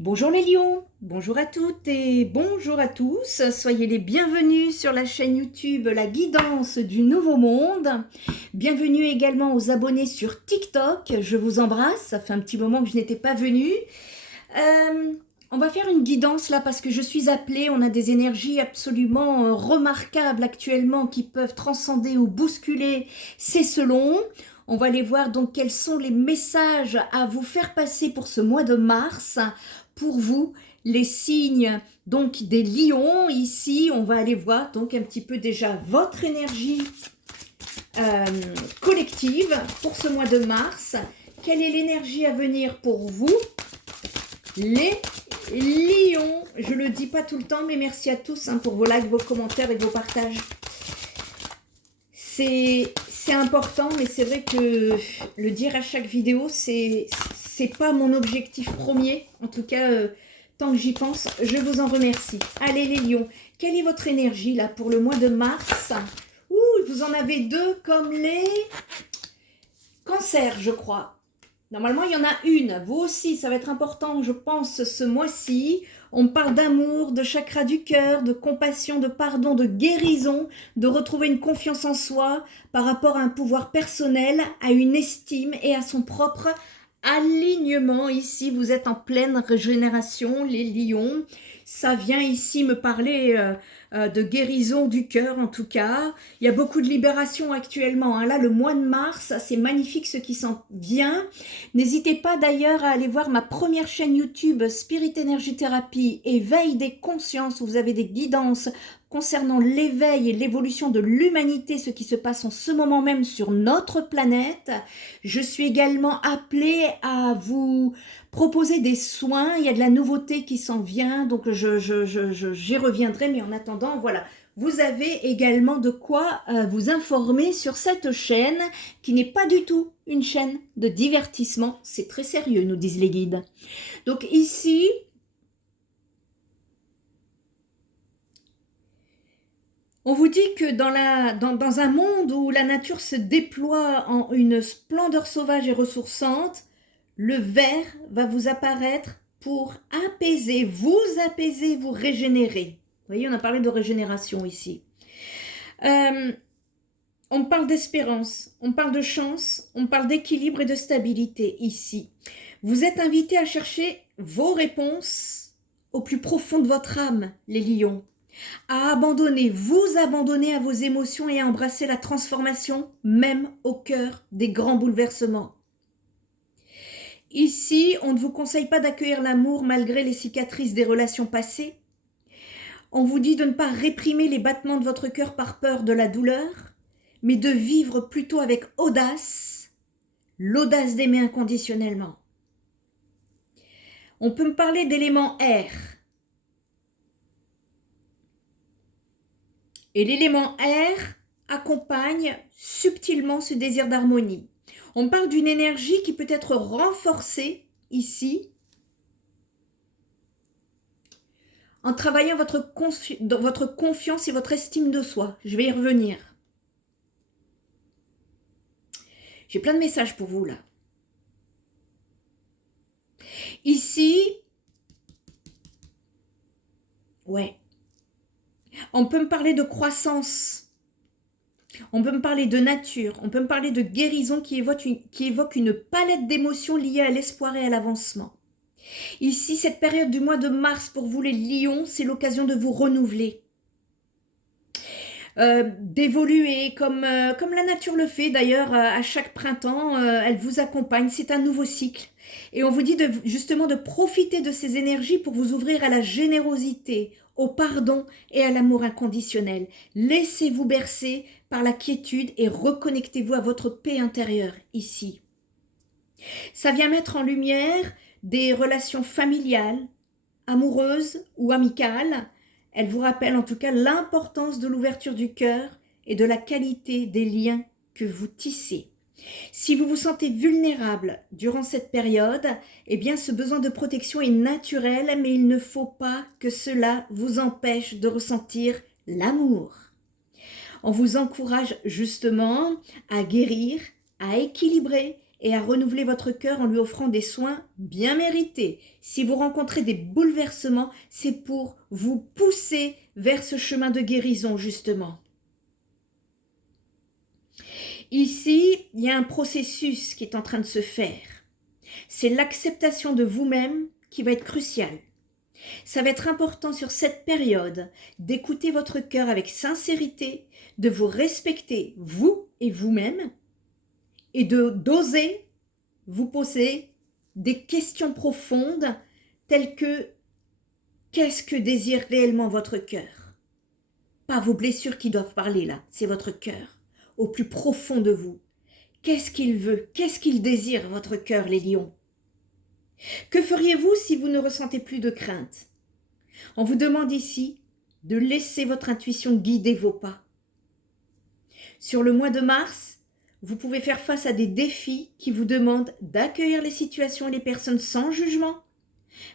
Bonjour les lions, bonjour à toutes et bonjour à tous. Soyez les bienvenus sur la chaîne YouTube La Guidance du Nouveau Monde. Bienvenue également aux abonnés sur TikTok. Je vous embrasse, ça fait un petit moment que je n'étais pas venue. On va faire une guidance là parce que je suis appelée. On a des énergies absolument remarquables actuellement qui peuvent transcender ou bousculer ces selons. On va aller voir donc quels sont les messages à vous faire passer pour ce mois de mars. Pour vous, les signes donc des lions. Ici, on va aller voir donc un petit peu déjà votre énergie collective pour ce mois de mars. Quelle est l'énergie à venir pour vous, les lions? Je le dis pas tout le temps, mais merci à tous pour vos likes, vos commentaires et vos partages. C'est important, mais c'est vrai que le dire à chaque vidéo, c'est pas mon objectif premier. En tout cas, tant que j'y pense, je vous en remercie. Allez les lions, quelle est votre énergie là pour le mois de mars? Ouh, vous en avez deux comme les cancers, je crois. Normalement, il y en a une. Vous aussi, ça va être important, je pense, ce mois-ci. On parle d'amour, de chakra du cœur, de compassion, de pardon, de guérison, de retrouver une confiance en soi par rapport à un pouvoir personnel, à une estime et à son propre alignement. Ici, vous êtes en pleine régénération, les lions. Ça vient ici me parler de guérison du cœur, en tout cas. Il y a beaucoup de libération actuellement. Là, le mois de mars, c'est magnifique ce qui s'en vient. N'hésitez pas d'ailleurs à aller voir ma première chaîne YouTube, Spirit Energy Therapy, éveil des consciences, où vous avez des guidances concernant l'éveil et l'évolution de l'humanité, ce qui se passe en ce moment même sur notre planète. Je suis également appelée à vous proposer des soins. Il y a de la nouveauté qui s'en vient, donc j'y reviendrai, mais en attendant, voilà. Vous avez également de quoi vous informer sur cette chaîne qui n'est pas du tout une chaîne de divertissement. C'est très sérieux, nous disent les guides. Donc ici, on vous dit que dans un monde où la nature se déploie en une splendeur sauvage et ressourçante, le vert va vous apparaître pour apaiser, vous régénérer. Vous voyez, on a parlé de régénération ici. On parle d'espérance, on parle de chance, on parle d'équilibre et de stabilité ici. Vous êtes invités à chercher vos réponses au plus profond de votre âme, les lions. À abandonner, vous abandonner à vos émotions et à embrasser la transformation, même au cœur des grands bouleversements. Ici, on ne vous conseille pas d'accueillir l'amour malgré les cicatrices des relations passées. On vous dit de ne pas réprimer les battements de votre cœur par peur de la douleur, mais de vivre plutôt avec audace, l'audace d'aimer inconditionnellement. On peut me parler d'élément air. Et l'élément air accompagne subtilement ce désir d'harmonie. On parle d'une énergie qui peut être renforcée ici en travaillant votre confiance et votre estime de soi. Je vais y revenir. J'ai plein de messages pour vous là. Ici, ouais, on peut me parler de croissance. On peut me parler de nature, on peut me parler de guérison qui évoque une palette d'émotions liées à l'espoir et à l'avancement. Ici, cette période du mois de mars pour vous les lions, c'est l'occasion de vous renouveler, d'évoluer comme la nature le fait d'ailleurs à chaque printemps, elle vous accompagne, c'est un nouveau cycle. Et on vous dit justement de profiter de ces énergies pour vous ouvrir à la générosité, au pardon et à l'amour inconditionnel. Laissez-vous bercer par la quiétude et reconnectez-vous à votre paix intérieure ici. Ça vient mettre en lumière des relations familiales, amoureuses ou amicales. Elle vous rappelle en tout cas l'importance de l'ouverture du cœur et de la qualité des liens que vous tissez. Si vous vous sentez vulnérable durant cette période, eh bien ce besoin de protection est naturel, mais il ne faut pas que cela vous empêche de ressentir l'amour. On vous encourage justement à guérir, à équilibrer et à renouveler votre cœur en lui offrant des soins bien mérités. Si vous rencontrez des bouleversements, c'est pour vous pousser vers ce chemin de guérison, justement. Ici, il y a un processus qui est en train de se faire. C'est l'acceptation de vous-même qui va être cruciale. Ça va être important sur cette période d'écouter votre cœur avec sincérité, de vous respecter vous et vous-même et d'oser vous poser des questions profondes telles que qu'est-ce que désire réellement votre cœur? Pas vos blessures qui doivent parler là, c'est votre cœur, au plus profond de vous. Qu'est-ce qu'il veut? Qu'est-ce qu'il désire, votre cœur, les lions? Que feriez-vous si vous ne ressentez plus de crainte? On vous demande ici de laisser votre intuition guider vos pas. Sur le mois de mars, vous pouvez faire face à des défis qui vous demandent d'accueillir les situations et les personnes sans jugement,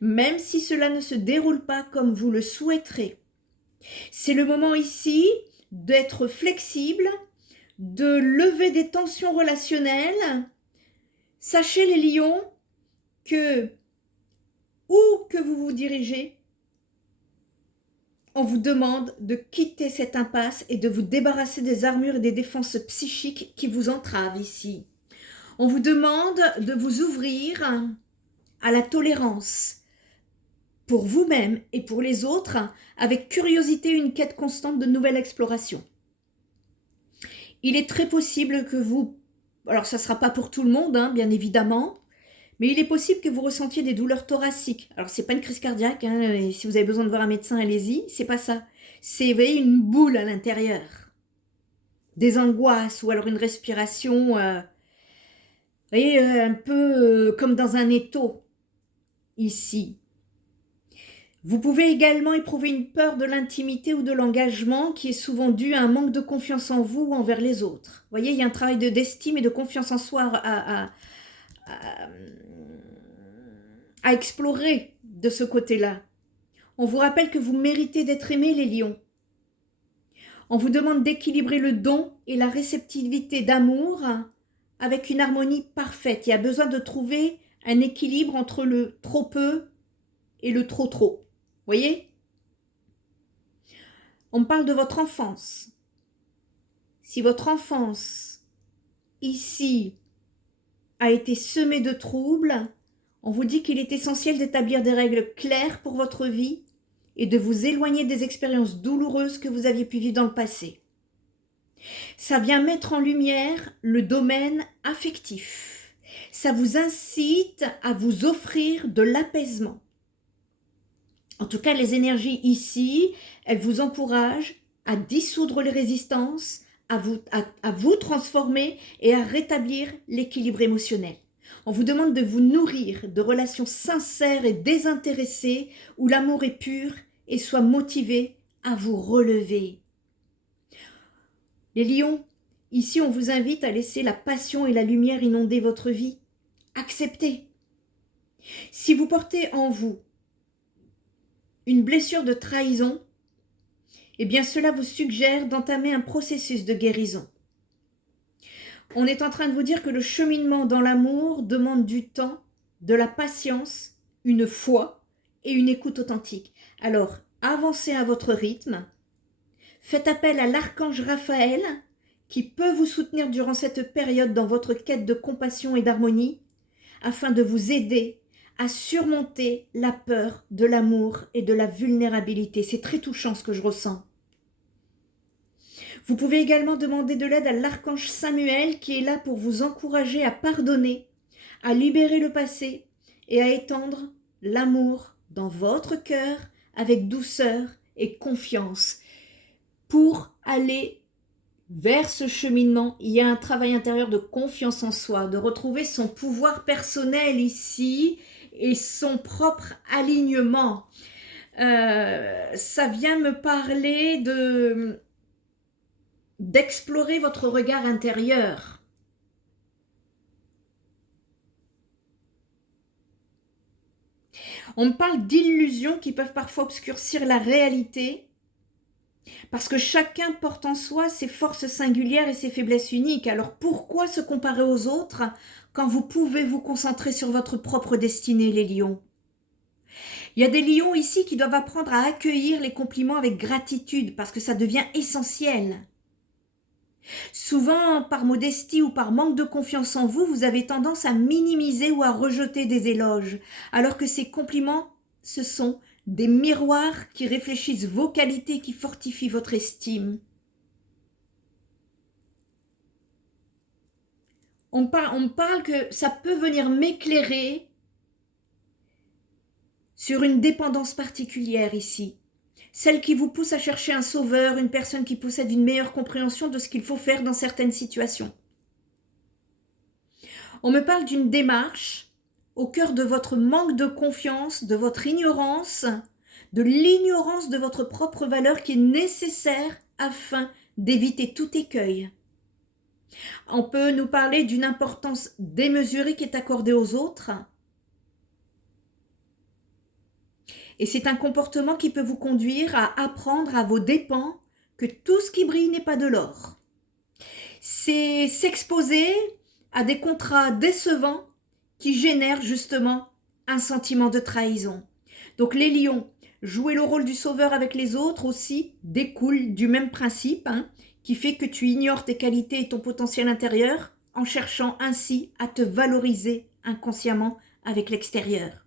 même si cela ne se déroule pas comme vous le souhaiterez. C'est le moment ici d'être flexible, de lever des tensions relationnelles. Sachez les lions que où que vous vous dirigez, on vous demande de quitter cette impasse et de vous débarrasser des armures et des défenses psychiques qui vous entravent ici. On vous demande de vous ouvrir à la tolérance pour vous-même et pour les autres, avec curiosité et une quête constante de nouvelles explorations. Il est très possible que vous, alors ça ne sera pas pour tout le monde, bien évidemment, mais il est possible que vous ressentiez des douleurs thoraciques. Alors, ce n'est pas une crise cardiaque, et si vous avez besoin de voir un médecin, allez-y, c'est pas ça. C'est, vous voyez, une boule à l'intérieur. Des angoisses, ou alors une respiration, vous voyez, un peu comme dans un étau, ici. Vous pouvez également éprouver une peur de l'intimité ou de l'engagement qui est souvent due à un manque de confiance en vous ou envers les autres. Vous voyez, il y a un travail d'estime et de confiance en soi à explorer de ce côté-là. On vous rappelle que vous méritez d'être aimés, les lions. On vous demande d'équilibrer le don et la réceptivité d'amour avec une harmonie parfaite. Il y a besoin de trouver un équilibre entre le trop peu et le trop trop. Voyez? On parle de votre enfance. Si votre enfance, ici, a été semée de troubles, on vous dit qu'il est essentiel d'établir des règles claires pour votre vie et de vous éloigner des expériences douloureuses que vous aviez pu vivre dans le passé. Ça vient mettre en lumière le domaine affectif. Ça vous incite à vous offrir de l'apaisement. En tout cas, les énergies ici, elles vous encouragent à dissoudre les résistances, à vous transformer et à rétablir l'équilibre émotionnel. On vous demande de vous nourrir de relations sincères et désintéressées où l'amour est pur et soit motivé à vous relever. Les lions, ici on vous invite à laisser la passion et la lumière inonder votre vie. Acceptez. Si vous portez en vous une blessure de trahison, eh bien cela vous suggère d'entamer un processus de guérison. On est en train de vous dire que le cheminement dans l'amour demande du temps, de la patience, une foi et une écoute authentique. Alors, avancez à votre rythme. Faites appel à l'archange Raphaël qui peut vous soutenir durant cette période dans votre quête de compassion et d'harmonie afin de vous aider à surmonter la peur de l'amour et de la vulnérabilité. C'est très touchant ce que je ressens. Vous pouvez également demander de l'aide à l'archange Samuel qui est là pour vous encourager à pardonner, à libérer le passé et à étendre l'amour dans votre cœur avec douceur et confiance. Pour aller vers ce cheminement, il y a un travail intérieur de confiance en soi, de retrouver son pouvoir personnel ici et son propre alignement. Ça vient me parler d'explorer votre regard intérieur. On me parle d'illusions qui peuvent parfois obscurcir la réalité, Parce que chacun porte en soi ses forces singulières et ses faiblesses uniques. Alors pourquoi se comparer aux autres quand vous pouvez vous concentrer sur votre propre destinée, les lions? Il y a des lions ici qui doivent apprendre à accueillir les compliments avec gratitude parce que ça devient essentiel. Souvent, par modestie ou par manque de confiance en vous, vous avez tendance à minimiser ou à rejeter des éloges, alors que ces compliments, ce sont des miroirs qui réfléchissent vos qualités, qui fortifient votre estime. On parle que ça peut venir m'éclairer sur une dépendance particulière ici. Celle qui vous pousse à chercher un sauveur, une personne qui possède une meilleure compréhension de ce qu'il faut faire dans certaines situations. On me parle d'une démarche au cœur de votre manque de confiance, de votre ignorance, de l'ignorance de votre propre valeur qui est nécessaire afin d'éviter tout écueil. On peut nous parler d'une importance démesurée qui est accordée aux autres. Et c'est un comportement qui peut vous conduire à apprendre à vos dépens que tout ce qui brille n'est pas de l'or. C'est s'exposer à des contrats décevants qui génèrent justement un sentiment de trahison. Donc les lions, jouer le rôle du sauveur avec les autres aussi découle du même principe, qui fait que tu ignores tes qualités et ton potentiel intérieur en cherchant ainsi à te valoriser inconsciemment avec l'extérieur.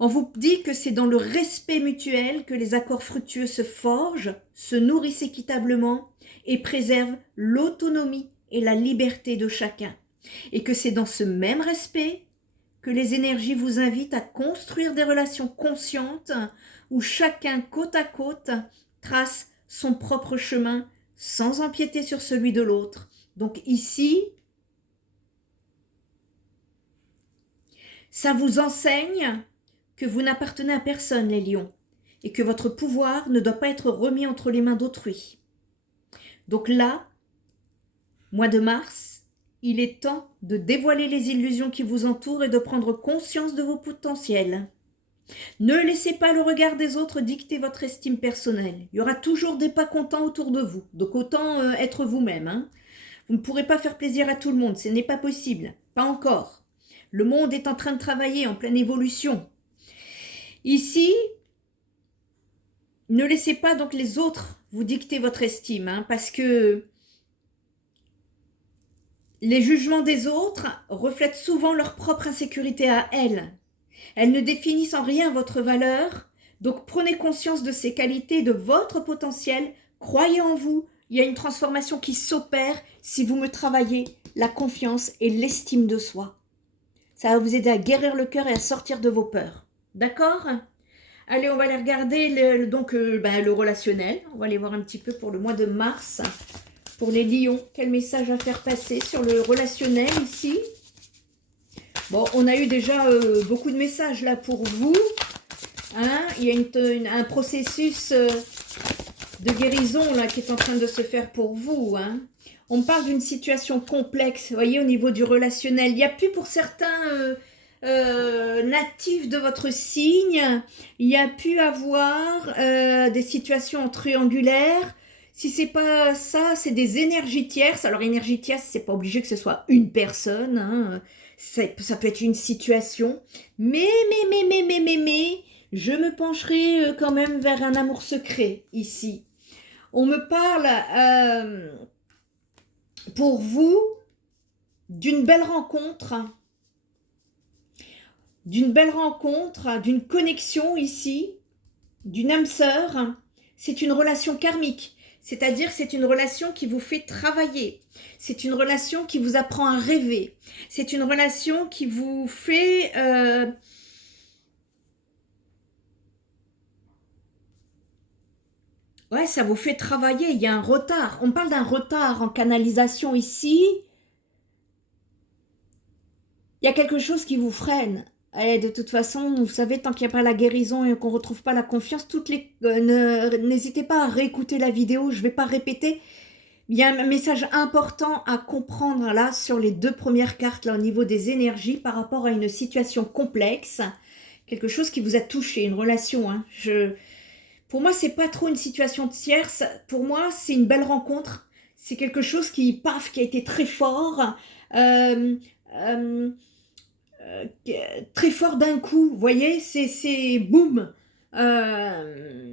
On vous dit que c'est dans le respect mutuel que les accords fructueux se forgent, se nourrissent équitablement et préservent l'autonomie et la liberté de chacun. Et que c'est dans ce même respect que les énergies vous invitent à construire des relations conscientes où chacun côte à côte trace son propre chemin sans empiéter sur celui de l'autre. Donc ici, ça vous enseigne que vous n'appartenez à personne, les lions, et que votre pouvoir ne doit pas être remis entre les mains d'autrui. Donc là, mois de mars, il est temps de dévoiler les illusions qui vous entourent et de prendre conscience de vos potentiels. Ne laissez pas le regard des autres dicter votre estime personnelle. Il y aura toujours des pas contents autour de vous, donc autant être vous-même. Vous ne pourrez pas faire plaisir à tout le monde, ce n'est pas possible, pas encore. Le monde est en train de travailler en pleine évolution. Ici, ne laissez pas donc les autres vous dicter votre estime, parce que les jugements des autres reflètent souvent leur propre insécurité à elles. Elles ne définissent en rien votre valeur, donc prenez conscience de ces qualités, de votre potentiel, croyez en vous, il y a une transformation qui s'opère si vous me travaillez la confiance et l'estime de soi. Ça va vous aider à guérir le cœur et à sortir de vos peurs. D'accord ? Allez, on va aller regarder le relationnel. On va aller voir un petit peu pour le mois de mars. Pour les lions, quel message à faire passer sur le relationnel ici? Bon, on a eu déjà beaucoup de messages là pour vous. Il y a un processus de guérison là qui est en train de se faire pour vous. On parle d'une situation complexe, vous voyez, au niveau du relationnel. Il n'y a plus pour certains natifs de votre signe, il y a pu avoir des situations triangulaires. Si c'est pas ça, c'est des énergies tierces. Alors énergie tierce, c'est pas obligé que ce soit une personne, ça peut être une situation. Mais, je me pencherai quand même vers un amour secret ici. On me parle pour vous d'une belle rencontre, d'une connexion ici, d'une âme sœur. C'est une relation karmique, c'est-à-dire c'est une relation qui vous fait travailler, c'est une relation qui vous apprend à rêver, c'est une relation qui vous fait ça vous fait travailler. Il y a un retard, on parle d'un retard en canalisation ici. Il y a quelque chose qui vous freine. Et de toute façon, vous savez, tant qu'il n'y a pas la guérison et qu'on ne retrouve pas la confiance, n'hésitez pas à réécouter la vidéo, je ne vais pas répéter. Il y a un message important à comprendre là sur les deux premières cartes là au niveau des énergies par rapport à une situation complexe, quelque chose qui vous a touché, une relation. Pour moi, c'est pas trop une situation tierce. Pour moi, c'est une belle rencontre. C'est quelque chose qui, paf, qui a été très fort. Euh, euh, Très fort d'un coup, vous voyez, c'est boum. Euh,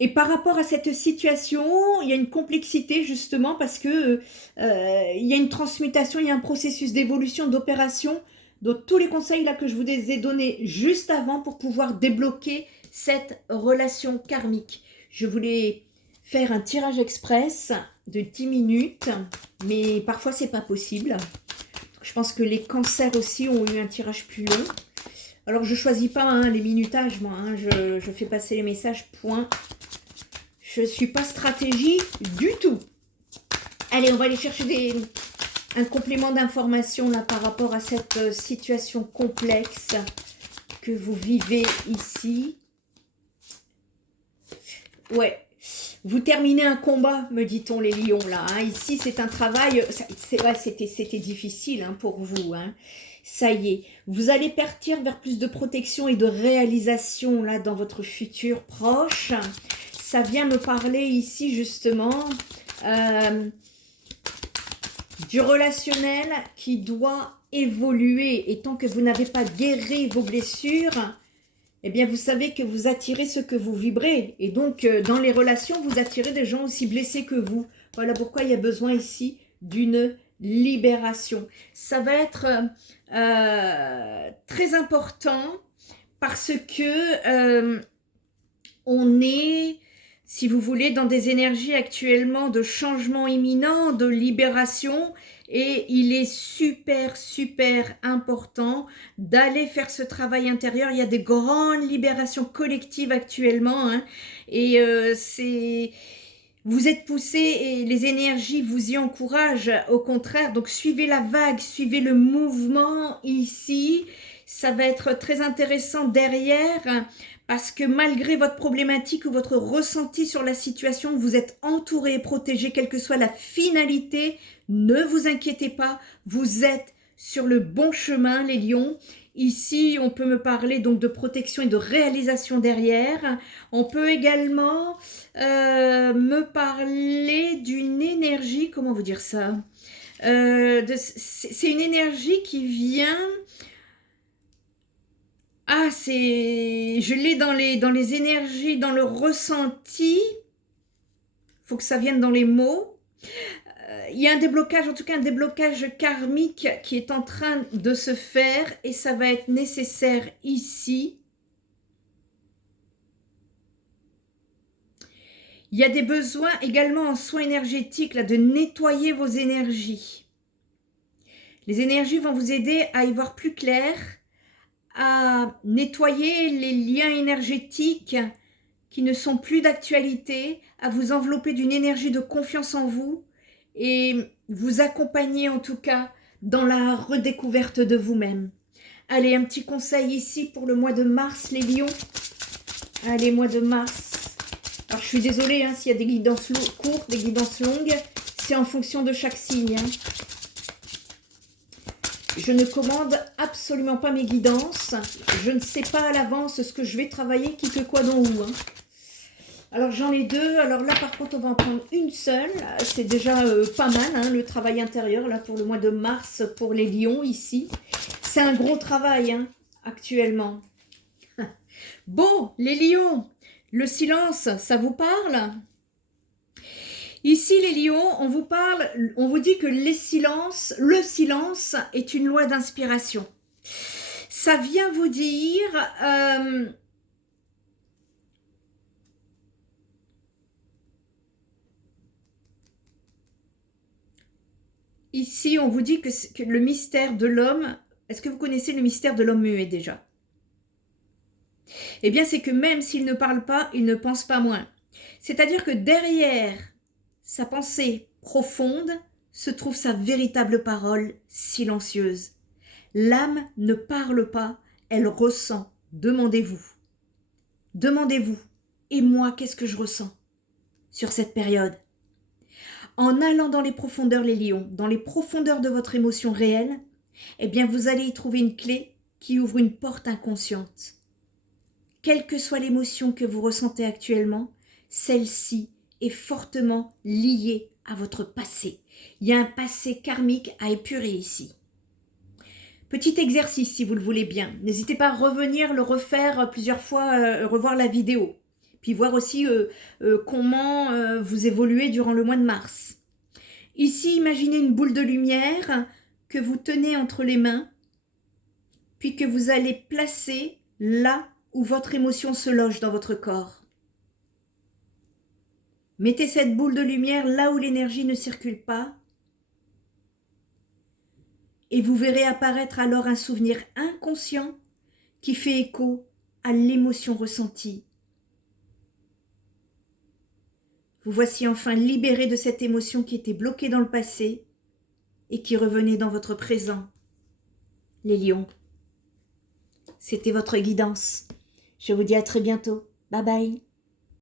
et par rapport à cette situation, il y a une complexité justement parce que il y a une transmutation, il y a un processus d'évolution, d'opération. Donc tous les conseils là que je vous ai donnés juste avant pour pouvoir débloquer cette relation karmique. Je voulais faire un tirage express de 10 minutes, mais parfois c'est pas possible. Je pense que les cancers aussi ont eu un tirage plus long. Alors je choisis pas hein, les minutages moi, hein, je fais passer les messages, point. Je ne suis pas stratégie du tout. Allez, on va aller chercher un complément d'information là par rapport à cette situation complexe que vous vivez ici. Ouais, vous terminez un combat, me dit-on les lions là. Hein. Ici, c'est un travail, c'est vrai, c'était difficile hein, pour vous. Hein. Ça y est, vous allez partir vers plus de protection et de réalisation là dans votre futur proche. Ça vient me parler ici justement du relationnel qui doit évoluer. Et tant que vous n'avez pas guéri vos blessures, eh bien vous savez que vous attirez ce que vous vibrez. Et donc dans les relations, vous attirez des gens aussi blessés que vous. Voilà pourquoi il y a besoin ici d'une libération. Ça va être très important parce que on est, si vous voulez, dans des énergies actuellement de changement imminent, de libération, et il est super, super important d'aller faire ce travail intérieur. Il y a des grandes libérations collectives actuellement, hein, et vous êtes poussés et les énergies vous y encouragent, au contraire, donc suivez la vague, suivez le mouvement ici, ça va être très intéressant derrière, parce que malgré votre problématique ou votre ressenti sur la situation, vous êtes entouré et protégé, quelle que soit la finalité. Ne vous inquiétez pas, vous êtes sur le bon chemin, les lions. Ici, on peut me parler donc de protection et de réalisation derrière. On peut également me parler d'une énergie, comment vous dire ça c'est une énergie qui vient... Ah, je l'ai dans les énergies, dans le ressenti. Faut que ça vienne dans les mots. Il y a un déblocage, en tout cas un déblocage karmique qui est en train de se faire et ça va être nécessaire ici. Il y a des besoins également en soins énergétiques, là, de nettoyer vos énergies. Les énergies vont vous aider à y voir plus clair, à nettoyer les liens énergétiques qui ne sont plus d'actualité, à vous envelopper d'une énergie de confiance en vous et vous accompagner en tout cas dans la redécouverte de vous-même. Allez, un petit conseil ici pour le mois de mars, les lions. Allez, mois de mars. Alors, je suis désolée hein, s'il y a des guidances courtes, des guidances longues. C'est en fonction de chaque signe. Hein. Je ne commande absolument pas mes guidances. Je ne sais pas à l'avance ce que je vais travailler, qui que quoi dans où. Hein. Alors j'en ai deux. Alors là par contre on va en prendre une seule. C'est déjà pas mal hein, le travail intérieur là pour le mois de mars pour les lions ici. C'est un gros travail hein, actuellement. Bon les lions, le silence ça vous parle ? Ici, les lions, on vous parle, on vous dit que le silence est une loi d'inspiration. Ça vient vous dire... ici, on vous dit que le mystère de l'homme... Est-ce que vous connaissez le mystère de l'homme muet déjà ? Eh bien, c'est que même s'il ne parle pas, il ne pense pas moins. C'est-à-dire que derrière... sa pensée profonde se trouve sa véritable parole silencieuse. L'âme ne parle pas, elle ressent. Demandez-vous. Demandez-vous. Et moi, qu'est-ce que je ressens sur cette période ? En allant dans les profondeurs, les lions, dans les profondeurs de votre émotion réelle, eh bien, vous allez y trouver une clé qui ouvre une porte inconsciente. quelle que soit l'émotion que vous ressentez actuellement, celle-ci est fortement liée à votre passé. Il y a un passé karmique à épurer ici. Petit exercice si vous le voulez bien. N'hésitez pas à revenir le refaire plusieurs fois, revoir la vidéo. Puis voir aussi comment vous évoluez durant le mois de mars. Ici, imaginez une boule de lumière que vous tenez entre les mains, puis que vous allez placer là où votre émotion se loge dans votre corps. Mettez cette boule de lumière là où l'énergie ne circule pas, et vous verrez apparaître alors un souvenir inconscient qui fait écho à l'émotion ressentie. Vous voici enfin libéré de cette émotion qui était bloquée dans le passé et qui revenait dans votre présent. Les lions, c'était votre guidance. Je vous dis à très bientôt. Bye bye.